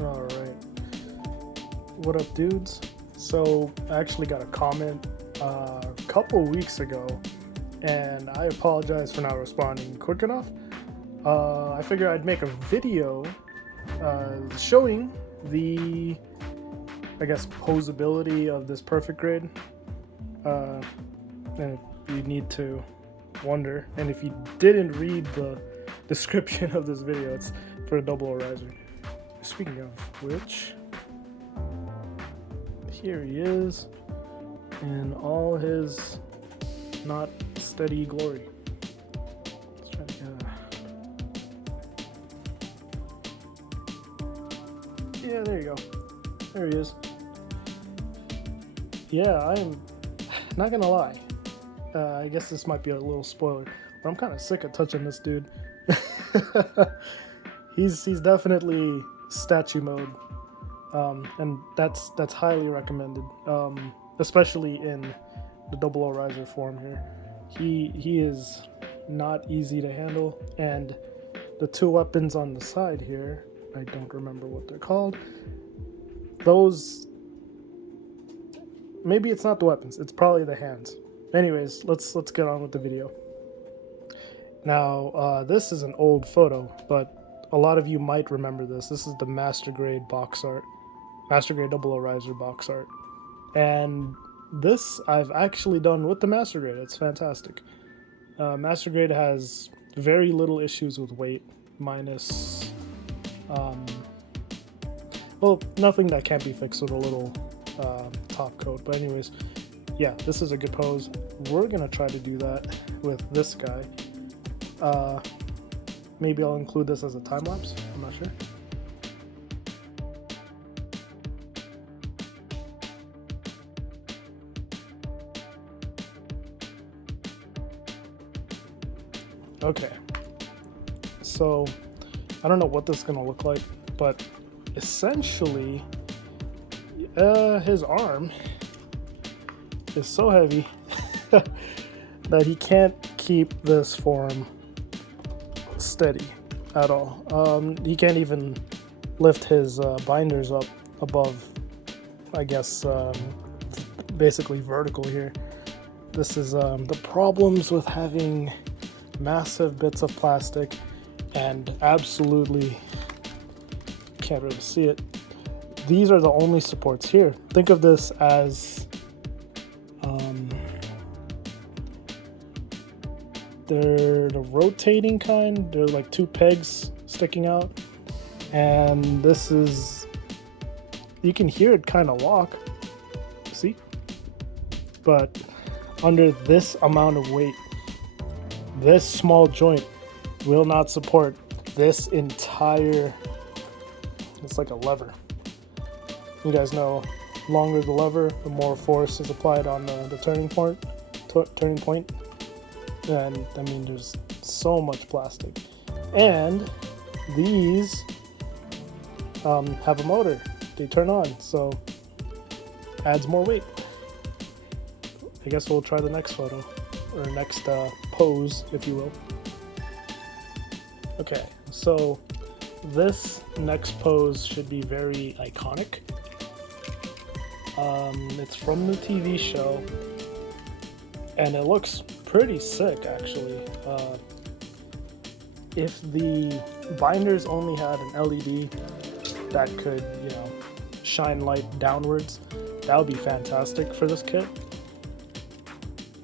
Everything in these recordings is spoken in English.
Alright. What up, dudes? So, I actually got a comment a couple weeks ago, and I apologize for not responding quick enough. I figured I'd make a video showing the, I guess, posability of this perfect grid. And if you need to wonder, and if you didn't read the description of this video, it's for a double riser. Speaking of which, here he is in all his not steady glory. Let's try to yeah, there you go. There he is. Yeah, I'm not gonna lie. I guess this might be a little spoiler, but I'm kind of sick of touching this dude. he's definitely statue mode, and that's highly recommended, especially in the double O riser form here. He is not easy to handle, and the two weapons on the side here, I don't remember what they're called. Those, maybe it's not the weapons, it's probably the hands. Anyways, let's get on with the video. Now, this is an old photo, but a lot of you might remember this. This is the Master Grade box art, Master Grade Double O Riser box art, and this I've actually done with the Master Grade. It's fantastic. Master Grade has very little issues with weight, minus, well, nothing that can't be fixed with a little top coat. But anyways, yeah, this is a good pose. We're gonna try to do that with this guy. Maybe I'll include this as a time lapse. I'm not sure. Okay. So I don't know what this is gonna look like, but essentially, his arm is so heavy that he can't keep this form steady at all. He can't even lift his binders up above, I guess, basically vertical here. This is the problems with having massive bits of plastic, and absolutely can't really see it. These are the only supports here. Think of this as they're the rotating kind. They're like two pegs sticking out, and this is, you can hear it kind of lock, see, but under this amount of weight, this small joint will not support this entire, it's like a lever. You guys know, longer the lever, the more force is applied on the turning point. And I mean, there's so much plastic. And these have a motor. They turn on, so adds more weight. I guess we'll try the next photo, or next pose, if you will. Okay, so this next pose should be very iconic. It's from the TV show, and it looks pretty sick, actually. If the binders only had an LED that could, shine light downwards, that would be fantastic for this kit.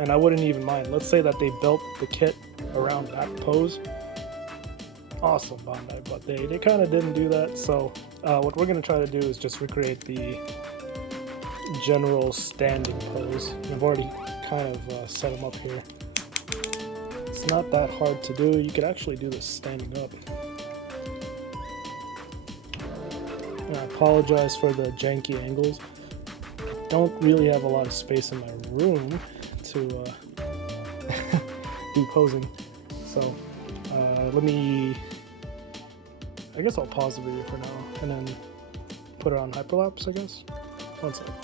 And I wouldn't even mind. Let's say that they built the kit around that pose. Awesome, Bandai, but they kind of didn't do that. So what we're going to try to do is just recreate the general standing pose. I've already kind of set them up here. It's not that hard to do. You could actually do this standing up. And I apologize for the janky angles. I don't really have a lot of space in my room to be posing. So let me, I guess I'll pause the video for now and then put it on hyperlapse, I guess. One second.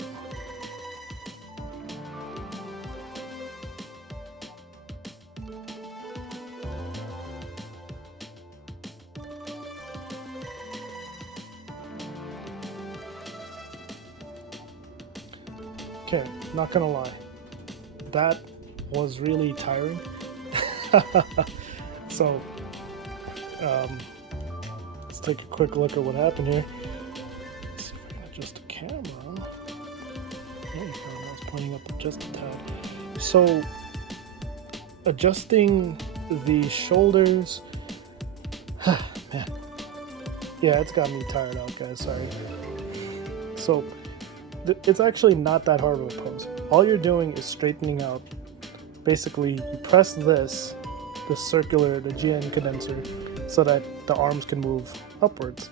Okay, not gonna lie, that was really tiring. So, let's take a quick look at what happened here. Let's see if I can adjust the camera. There you go, now it's pointing up just a tad. So, adjusting the shoulders, man, yeah, it's got me tired out, guys, sorry. So, it's actually not that hard of a pose. All you're doing is straightening out. Basically, you press this, the circular, the GN condenser, so that the arms can move upwards.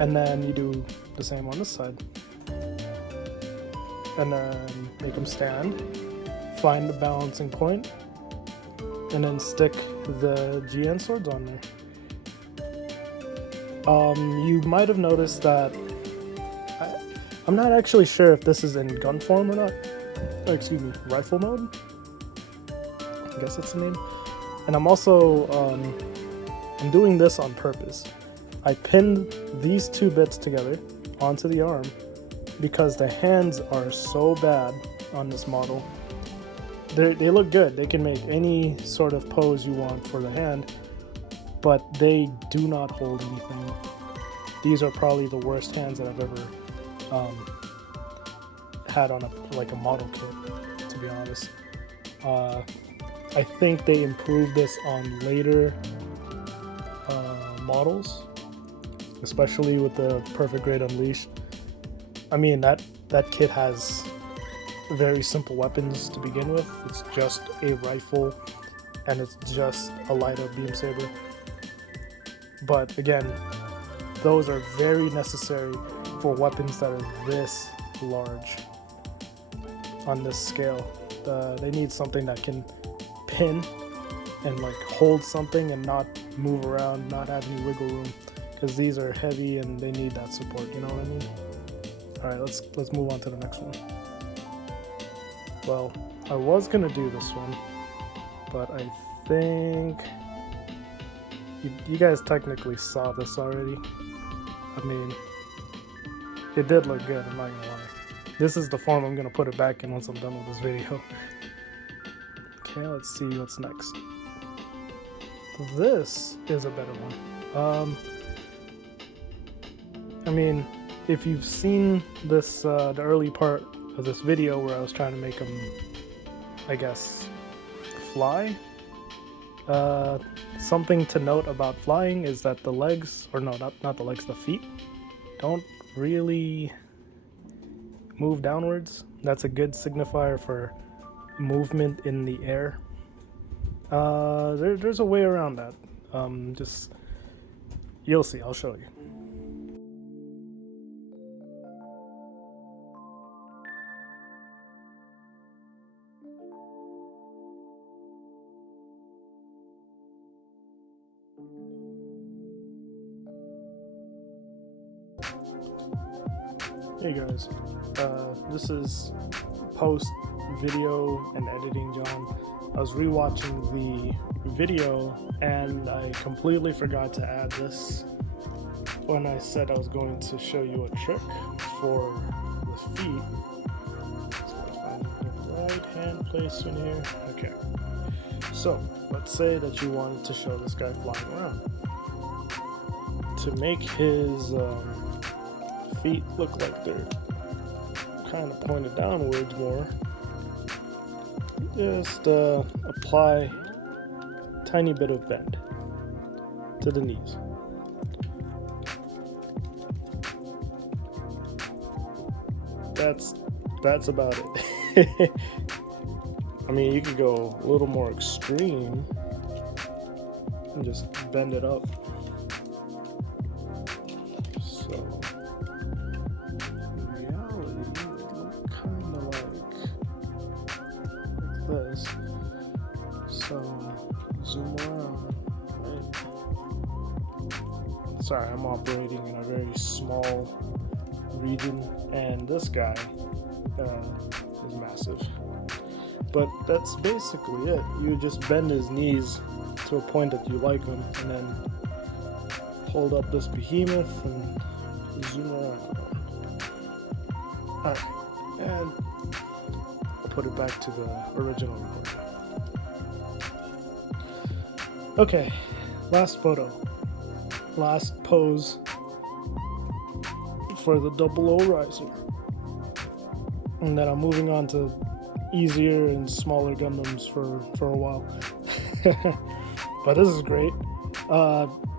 And then you do the same on this side. And then make them stand, find the balancing point, and then stick the GN swords on there. You might have noticed that I'm not actually sure if this is in gun form or not. Oh, excuse me, rifle mode? I guess that's the name. And I'm also, I'm doing this on purpose. I pinned these two bits together onto the arm because the hands are so bad on this model. They look good. They can make any sort of pose you want for the hand, but they do not hold anything. These are probably the worst hands that I've ever had on a model kit, to be honest. I think they improved this on later models, especially with the Perfect Grade Unleashed. I mean, that kit has very simple weapons to begin with. It's just a rifle and it's just a light up beam saber. But again, those are very necessary for weapons that are this large on this scale. They need something that can pin and like hold something and not move around, not have any wiggle room, because these are heavy and they need that support, you know what I mean? All right, let's move on to the next one. Well, I was gonna do this one, but I think you guys technically saw this already. I mean, it did look good, I'm not gonna lie. This is the form I'm gonna put it back in once I'm done with this video. Okay, let's see what's next. This is a better one. I mean, if you've seen this, the early part of this video where I was trying to make them, I guess, fly. Something to note about flying is that the legs, or no, not the legs, the feet, don't really move downwards. That's a good signifier for movement in the air. There's a way around that. Just, you'll see, I'll show you. Hey guys, this is post video and editing John. I was rewatching the video and I completely forgot to add this when I said I was going to show you a trick for the feet. So let's find the right hand placement here. Okay, so let's say that you wanted to show this guy flying around. To make his feet look like they're kind of pointed downwards more, just apply a tiny bit of bend to the knees. That's about it. I mean, you could go a little more extreme and just bend it up. So in reality, it would look kind of like this. So zoom around, right? Sorry, I'm operating in a very small region, and this guy is massive. But that's basically it. You just bend his knees to a point that you like him, and then hold up this behemoth and zoom around. Alright, And I'll put it back to the original recording. Okay, last photo. Last pose for the 00 riser. And then I'm moving on to easier and smaller Gundams for a while. But this is great.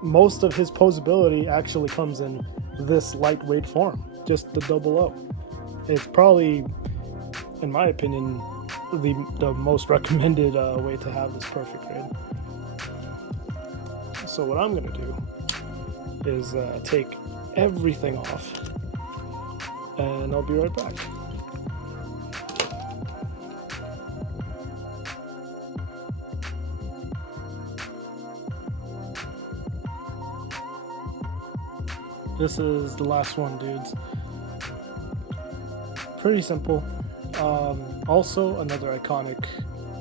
Most of his posability actually comes in this lightweight form, just the 00. It's probably, in my opinion, the most recommended way to have this perfect grid. So what I'm gonna do is take everything off, and I'll be right back. This is the last one, dudes. Pretty simple. Also, another iconic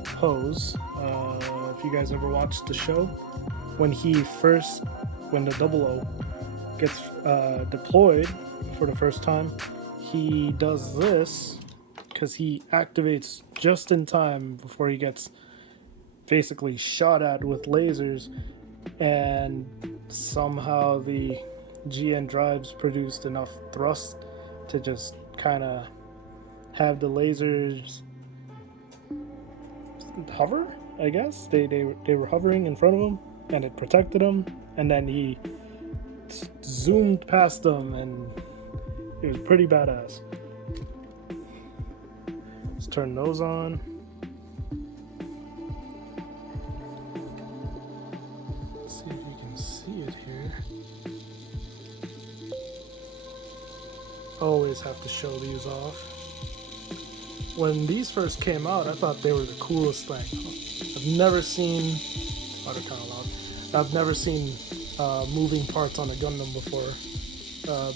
pose. If you guys ever watched the show, when the 00 gets deployed for the first time, he does this because he activates just in time before he gets basically shot at with lasers, and somehow the GN drives produced enough thrust to just kind of have the lasers hover, I guess. They were hovering in front of him, and it protected him, and then he zoomed past them, and it was pretty badass. Let's turn those on. Let's see if you can see it here. Always have to show these off. When these first came out, I thought they were the coolest thing. I've never seen, oh, they're kind of loud. I've never seen moving parts on a Gundam before.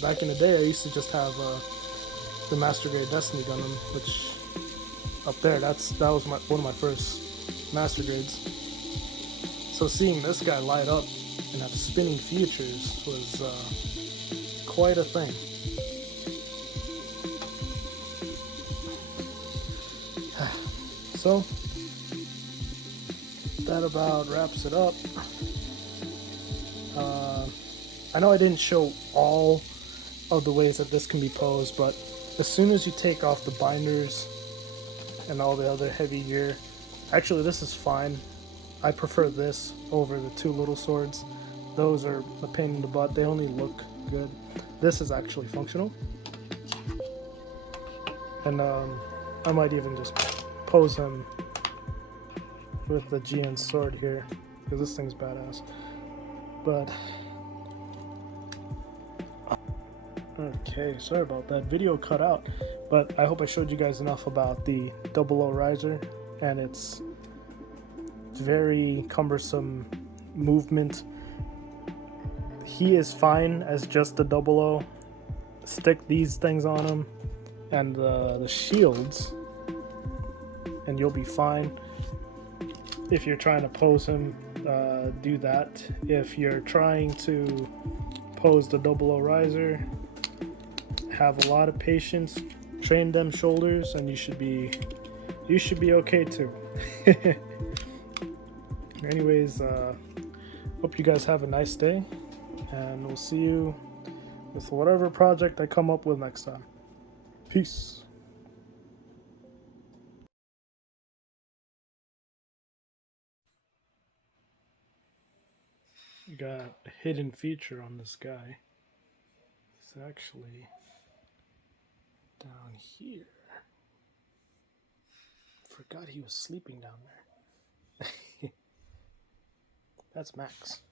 Back in the day, I used to just have the Master Grade Destiny Gundam, which up there, that was one of my first Master Grades. So seeing this guy light up and have spinning features was quite a thing. So that about wraps it up. I know I didn't show all of the ways that this can be posed, but as soon as you take off the binders and all the other heavy gear, actually this is fine. I prefer this over the two little swords. Those are a pain in the butt. They only look good. This is actually functional. And I might even just pose him with the GN sword here, because this thing's badass. But okay, sorry about that. Video cut out, but I hope I showed you guys enough about the 00 riser and its very cumbersome movement. He is fine as just the 00. Stick these things on him and the shields, and you'll be fine. If you're trying to pose him, do that. If you're trying to pose the 00 riser, have a lot of patience, train them shoulders, and you should be okay too. Anyways, hope you guys have a nice day, and we'll see you with whatever project I come up with next time. Peace. You got a hidden feature on this guy. It's actually down here. Forgot he was sleeping down there. That's Max.